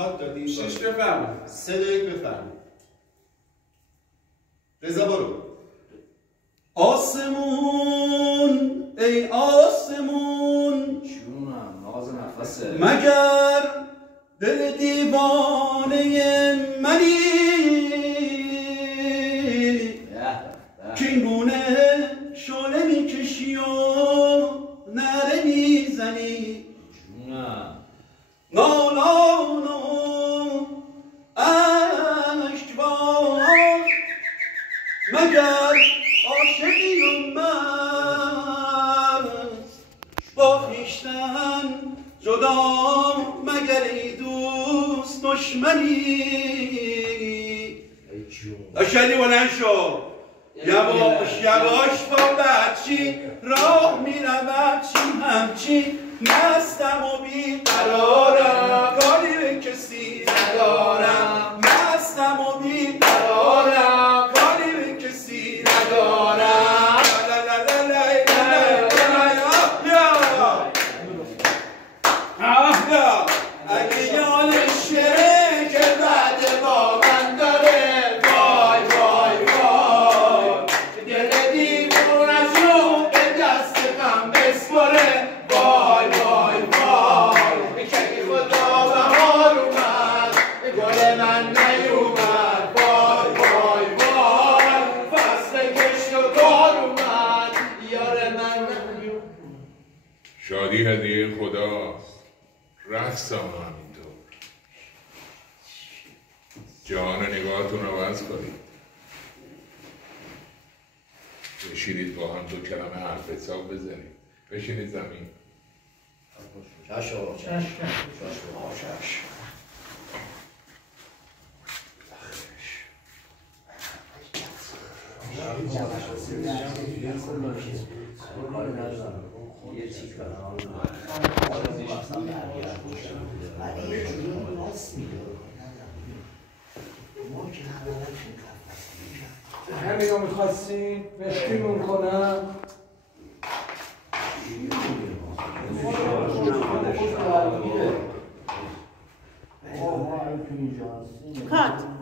کات دادی؟ 6 بفرمایید. 3 2 1 بفرمایید. رضا برو. آسمون ای آسمون جونم ناز نفسه مگر دل دیوانه منی که این گونه شعله میکشی و نره میزنی جونم نا نا نا اشکبار مگر عاشقی و من با خویشتن جدا مگر ای دوست دشمنی داشتی بلند شو یواش یواش با بچی راه میرود چی همچی مستم و بیقرارم کاری به کسی ندارم مستم و بیقرارم کاری به کسی ندارم اگه یادشه که بعد با من داره وای وای وای دل دیوونشو به دست غم بسپره وای وای وای که خدا بهار اومد گل من نیومد وای وای وای فصل کشت و کار اومد یار من نیومد. شادی هدیه خداست رقصم همینطور جهان نگاهتون عوض کنید بشینید با هم 2 کلمه حرف حساب بزنید بشینید زمین چشم همین رو میخواستیم مشکیمون کنم کات